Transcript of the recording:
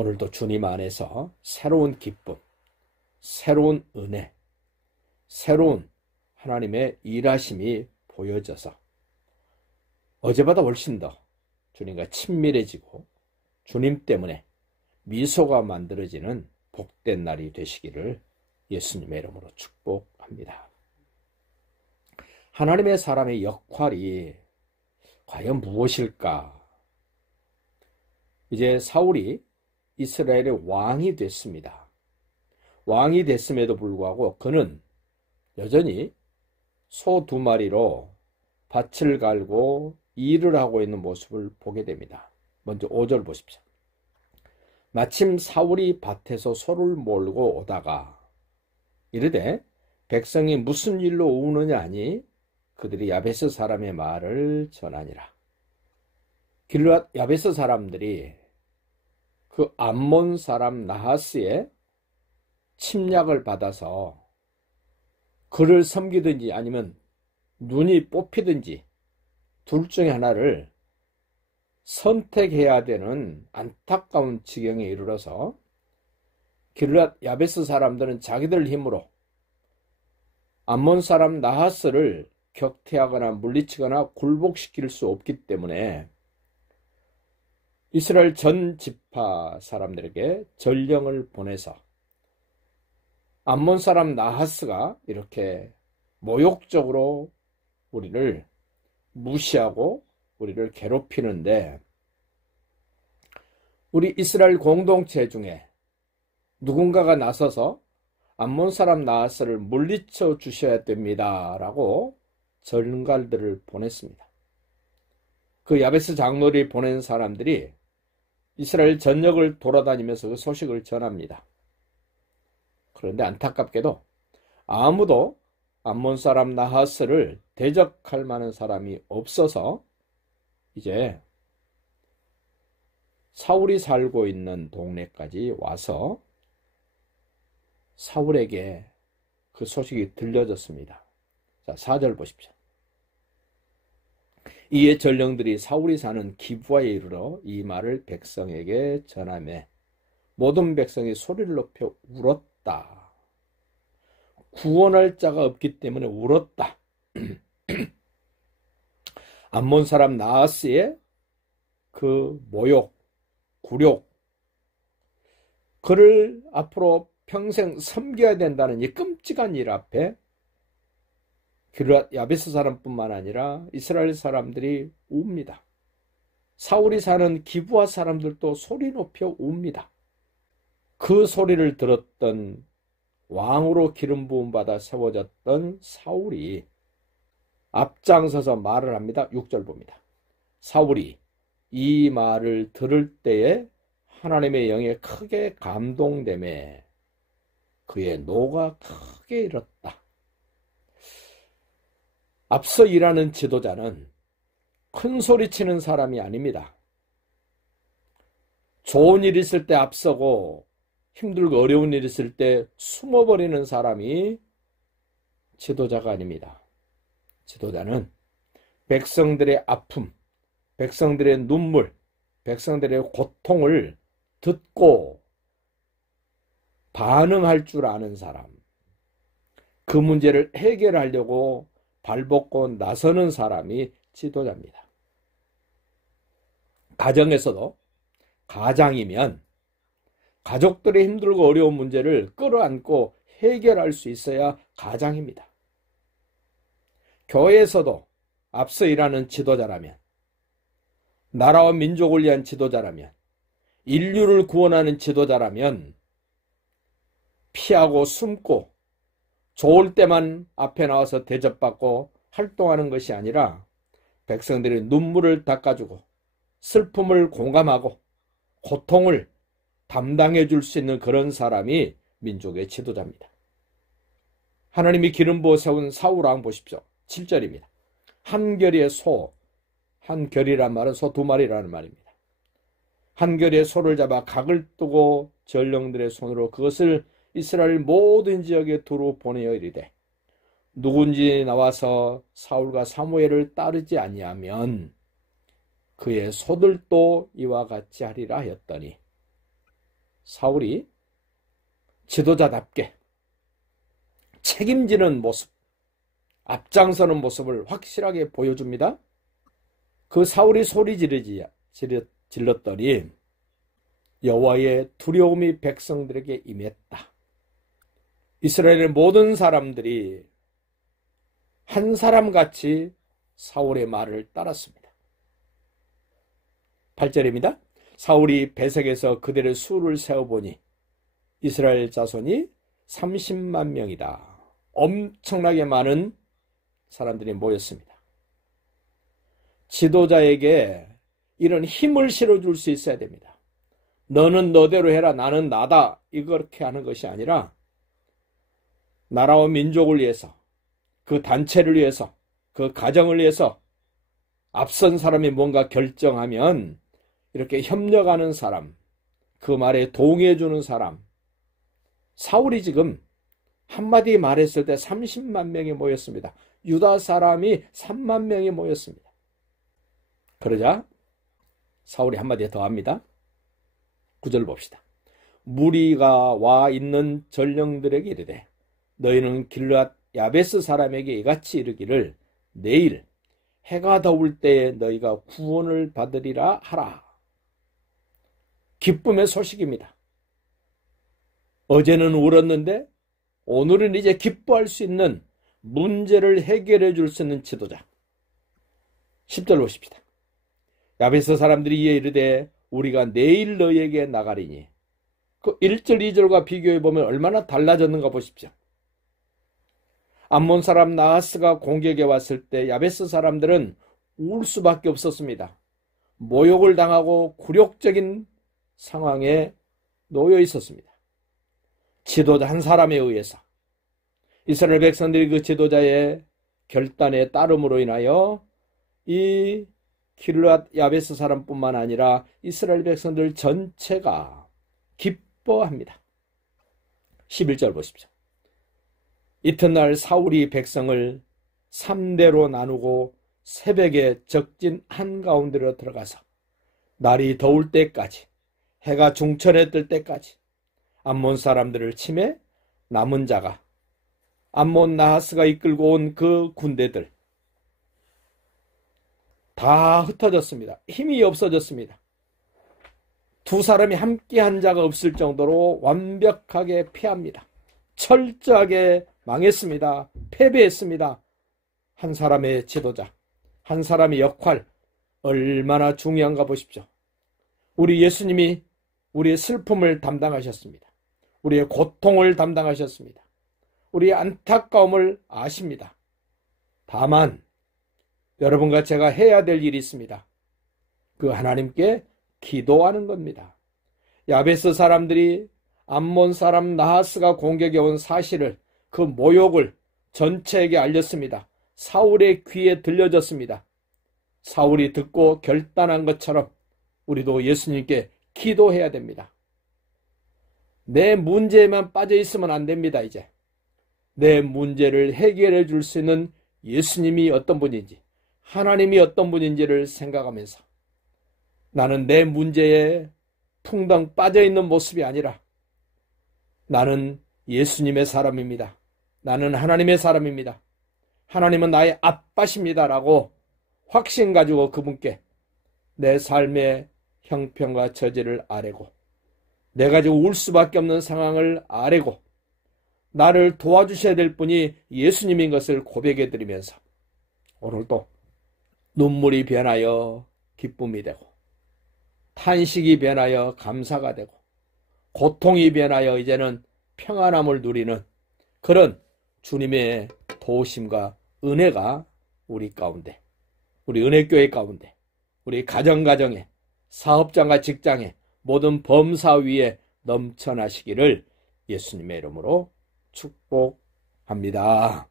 오늘도 주님 안에서 새로운 기쁨, 새로운 은혜, 새로운 하나님의 일하심이 보여져서 어제보다 훨씬 더 주님과 친밀해지고 주님 때문에 미소가 만들어지는 복된 날이 되시기를 예수님의 이름으로 축복합니다. 하나님의 사람의 역할이 과연 무엇일까? 이제 사울이 이스라엘의 왕이 됐습니다. 왕이 됐음에도 불구하고 그는 여전히 소 2마리로 밭을 갈고 일을 하고 있는 모습을 보게 됩니다. 먼저 5절 보십시오. 마침 사울이 밭에서 소를 몰고 오다가 이르되 백성이 무슨 일로 오느냐 하니 그들이 야베스 사람의 말을 전하니라. 길르앗 야베스 사람들이 그 암몬 사람 나하스의 침략을 받아서 그를 섬기든지 아니면 눈이 뽑히든지 둘 중에 하나를 선택해야 되는 안타까운 지경에 이르러서 길르앗 야베스 사람들은 자기들 힘으로 암몬 사람 나하스를 격퇴하거나 물리치거나 굴복시킬 수 없기 때문에 이스라엘 전 지파 사람들에게 전령을 보내서 암몬 사람 나하스가 이렇게 모욕적으로 우리를 무시하고 우리를 괴롭히는데 우리 이스라엘 공동체 중에 누군가가 나서서 암몬 사람 나하스를 물리쳐 주셔야 됩니다 라고 전갈들을 보냈습니다. 그 야베스 장로를 보낸 사람들이 이스라엘 전역을 돌아다니면서 그 소식을 전합니다. 그런데 안타깝게도 아무도 암몬 사람 나하스를 대적할 만한 사람이 없어서 이제 사울이 살고 있는 동네까지 와서 사울에게 그 소식이 들려졌습니다. 자, 4절 보십시오. 이에 전령들이 사울이 사는 기브아에 이르러 이 말을 백성에게 전하매 모든 백성이 소리를 높여 울었다. 구원할 자가 없기 때문에 울었다. 암몬 사람 나하스의 그 모욕, 굴욕, 그를 앞으로 평생 섬겨야 된다는 이 끔찍한 일 앞에 길르앗 야베스 사람뿐만 아니라 이스라엘 사람들이 웁니다. 사울이 사는 기브아 사람들도 소리 높여 웁니다. 그 소리를 들었던 왕으로 기름 부음 받아 세워졌던 사울이 앞장서서 말을 합니다. 6절 봅니다. 사울이 이 말을 들을 때에 하나님의 영에 크게 감동되매 그의 노가 크게 일었다. 앞서 일하는 지도자는 큰 소리치는 사람이 아닙니다. 좋은 일 있을 때 앞서고 힘들고 어려운 일 있을 때 숨어버리는 사람이 지도자가 아닙니다. 지도자는 백성들의 아픔, 백성들의 눈물, 백성들의 고통을 듣고 반응할 줄 아는 사람, 그 문제를 해결하려고 발벗고 나서는 사람이 지도자입니다. 가정에서도 가장이면 가족들의 힘들고 어려운 문제를 끌어안고 해결할 수 있어야 가장입니다. 교회에서도 앞서 일하는 지도자라면, 나라와 민족을 위한 지도자라면, 인류를 구원하는 지도자라면 피하고 숨고 좋을 때만 앞에 나와서 대접받고 활동하는 것이 아니라 백성들의 눈물을 닦아주고 슬픔을 공감하고 고통을 담당해 줄 수 있는 그런 사람이 민족의 지도자입니다. 하나님이 기름 부어 세운 사울왕 보십시오. 7절입니다. 한 결의 소, 한 결이란 말은 소 2마리라는 말입니다. 한 결의 소를 잡아 각을 뜨고 전령들의 손으로 그것을 이스라엘 모든 지역에 두루 보내어 이르되 누군지 나와서 사울과 사무엘을 따르지 아니하면 그의 소들도 이와 같이 하리라 하였더니 사울이 지도자답게 책임지는 모습, 앞장서는 모습을 확실하게 보여줍니다. 그 사울이 소리 질렀더니 여호와의 두려움이 백성들에게 임했다. 이스라엘의 모든 사람들이 한 사람같이 사울의 말을 따랐습니다. 8절입니다. 사울이 배색에서 그들의 수를 세어보니 이스라엘 자손이 30만 명이다. 엄청나게 많은 사람들이 모였습니다. 지도자에게 이런 힘을 실어줄 수 있어야 됩니다. 너는 너대로 해라, 나는 나다, 이렇게 하는 것이 아니라 나라와 민족을 위해서, 그 단체를 위해서, 그 가정을 위해서 앞선 사람이 뭔가 결정하면 이렇게 협력하는 사람, 그 말에 동의해주는 사람. 사울이 지금 한마디 말했을 때 30만 명이 모였습니다. 유다 사람이 3만 명이 모였습니다. 그러자 사울이 한마디 더 합니다. 9절 봅시다. 무리가 와 있는 전령들에게 이르되 너희는 길르앗 야베스 사람에게 이같이 이르기를 내일 해가 더울 때에 너희가 구원을 받으리라 하라. 기쁨의 소식입니다. 어제는 울었는데 오늘은 이제 기뻐할 수 있는 문제를 해결해 줄 수 있는 지도자. 10절 보십시다. 야베스 사람들이 이에 이르되 우리가 내일 너희에게 나가리니. 그 1절 2절과 비교해 보면 얼마나 달라졌는가 보십시오. 암몬 사람 나하스가 공격에 왔을 때 야베스 사람들은 울 수밖에 없었습니다. 모욕을 당하고 굴욕적인 상황에 놓여 있었습니다. 지도자 한 사람에 의해서 이스라엘 백성들이 그 지도자의 결단에 따름으로 인하여 이 길르앗 야베스 사람뿐만 아니라 이스라엘 백성들 전체가 기뻐합니다. 11절 보십시오. 이튿날 사울이 백성을 3대로 나누고 새벽에 적진 한가운데로 들어가서 날이 더울 때까지, 해가 중천에 뜰 때까지 암몬 사람들을 치매 남은 자가 암몬 나하스가 이끌고 온 그 군대들 다 흩어졌습니다. 힘이 없어졌습니다. 두 사람이 함께한 자가 없을 정도로 완벽하게 패합니다. 철저하게 망했습니다. 패배했습니다. 한 사람의 지도자, 한 사람의 역할 얼마나 중요한가 보십시오. 우리 예수님이 우리의 슬픔을 담당하셨습니다. 우리의 고통을 담당하셨습니다. 우리의 안타까움을 아십니다. 다만 여러분과 제가 해야 될 일이 있습니다. 그 하나님께 기도하는 겁니다. 야베스 사람들이 암몬 사람 나하스가 공격해 온 사실을, 그 모욕을 전체에게 알렸습니다. 사울의 귀에 들려졌습니다. 사울이 듣고 결단한 것처럼 우리도 예수님께 기도해야 됩니다. 내 문제에만 빠져 있으면 안 됩니다. 이제 내 문제를 해결해 줄 수 있는 예수님이 어떤 분인지, 하나님이 어떤 분인지를 생각하면서 나는 내 문제에 풍덩 빠져 있는 모습이 아니라 나는 예수님의 사람입니다. 나는 하나님의 사람입니다. 하나님은 나의 아빠십니다라고 확신 가지고 그분께 내 삶의 형편과 저지를 아뢰고, 내가 지금 울 수밖에 없는 상황을 아뢰고, 나를 도와주셔야 될 분이 예수님인 것을 고백해 드리면서 오늘도 눈물이 변하여 기쁨이 되고, 탄식이 변하여 감사가 되고, 고통이 변하여 이제는 평안함을 누리는 그런 주님의 도우심과 은혜가 우리 가운데, 우리 은혜교회 가운데, 우리 가정에, 사업장과 직장에, 모든 범사 위에 넘쳐나시기를 예수님의 이름으로 축복합니다.